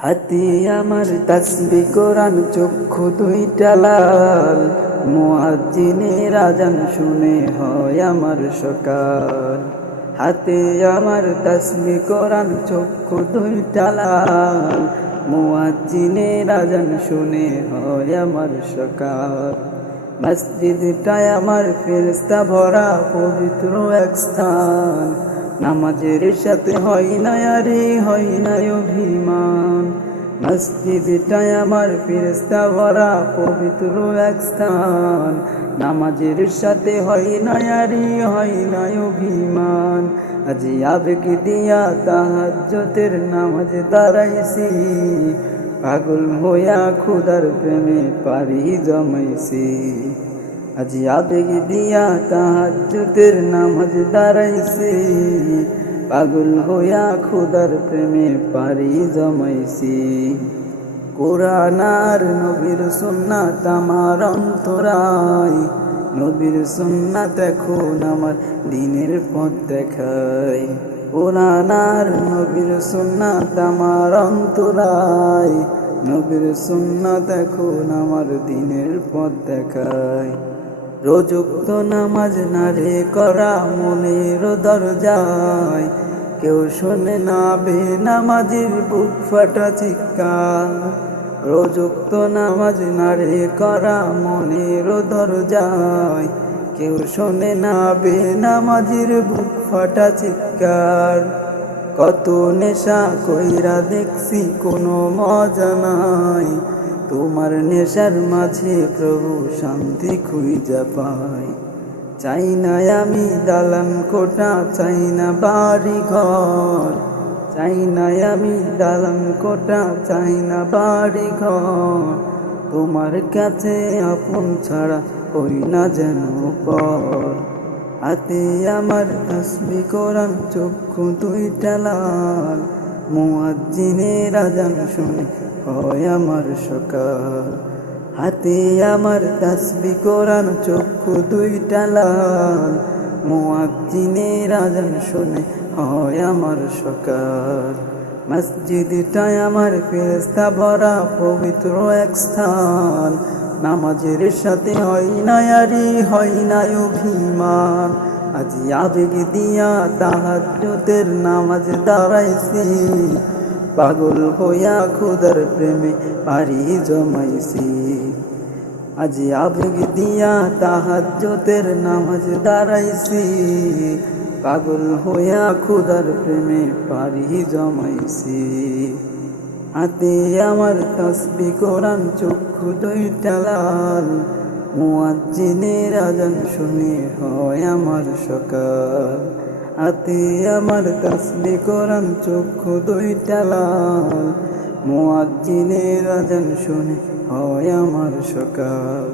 হাতে আমার তাসবিহ কোরআন, চক্ষু দুইটা লাল, মুয়াজ্জিনের আযান শুনে হয় আমার সকাল। হাতে আমার তাসবিহ কোরআন, চক্ষু দুইটা লাল, মুয়াজ্জিনের আযান শুনে হয় আমার সকাল। মসজিদটায় আমার ফেরেশতা ভরা, পবিত্র এক স্থান, নামাজের সাথে হয় না আরে হয় না অভিমান। মসজিদটায় আমার ফেরেশতা ভরা, পবিত্র এক স্থান, নামাজের সাথে হয় না আরে হয় না অভিমান। আজি আবেগ দিয়া তাহাজ্জুদের নামাজ দাঁড়াইছি, পাগল হইয়া খোদার প্রেমে পারি জমাইছি। আজি আবেগ দিয়া তাহাজ্জুদের নামাজ দাঁড়াইছি, পাগল হইয়া খোদার প্রেমে পারি জমাইছি। কোরআন আর নবীর সুন্নাত আমার অন্তরায়, নবীর সুন্নাত এখন আমার দিনের পথ দেখায়। কোরআন আর নবীর সুন্নাত আমার অন্তরায়, নবীর সুন্নাত এখন আমার দিনের পথ দেখায়। রোজুক্ত নামাজ নারে করা মনের দরজায়, কেউ শোনে না বেনামাজির বুক ফাটা চিৎকার। রোজুক্ত নামাজ নারে করা মনের দরজায়, কেউ শোনে না বেনামাজির বুক ফাটা চিৎকার। কত নেশা কইরা দেখছি কোনো মজা নাই, তোমার নেশার মাঝে প্রভু শান্তি খুঁজা পাই। চাই না আমি দালান কোঠা, চাই না বাড়ি ঘর, চাই না আমি দালান কোঠা, চাই না বাড়ি ঘর। তোমার কাছে আপন ছাড়া হই না যেন পর। হাতে আমার তাসবিহ কোরআন, চক্ষু দুইটা লাল, মুয়াজ্জিনের আযান শুনে হয় আমার সকাল। হাতে আমার তাসবিহ কোরআন, চক্ষু দুইটা লাল, মুয়াজ্জিনের আযান শুনে হয় আমার সকাল। মসজিদটায় আমার ফেরেশতা ভরা, পবিত্র এক স্থান, নামাজের সাথে হয় না আরে হয় না অভিমান। আজি আবেগ দিয়া তাহাজ্জুদের নামাজ দাঁড়াইছি, পাগল হইয়া খোদার প্রেমে পারি জমাইছি। আজি আবেগ দিয়া তাহাজ্জুদের নামাজ দাঁড়াইছি, পাগল হইয়া খোদার প্রেমে পারি জমাইছি। হাতে আমার তাসবিহ কোরআন, চক্ষু দুইটা লাল, মুয়াজ্জিনের আযান শুনে হয় আমার সকাল। হাতে আমার তাসবিহ কোরআন, চক্ষু দুইটা লাল, মুয়াজ্জিনের আযান শুনে হয় আমার সকাল।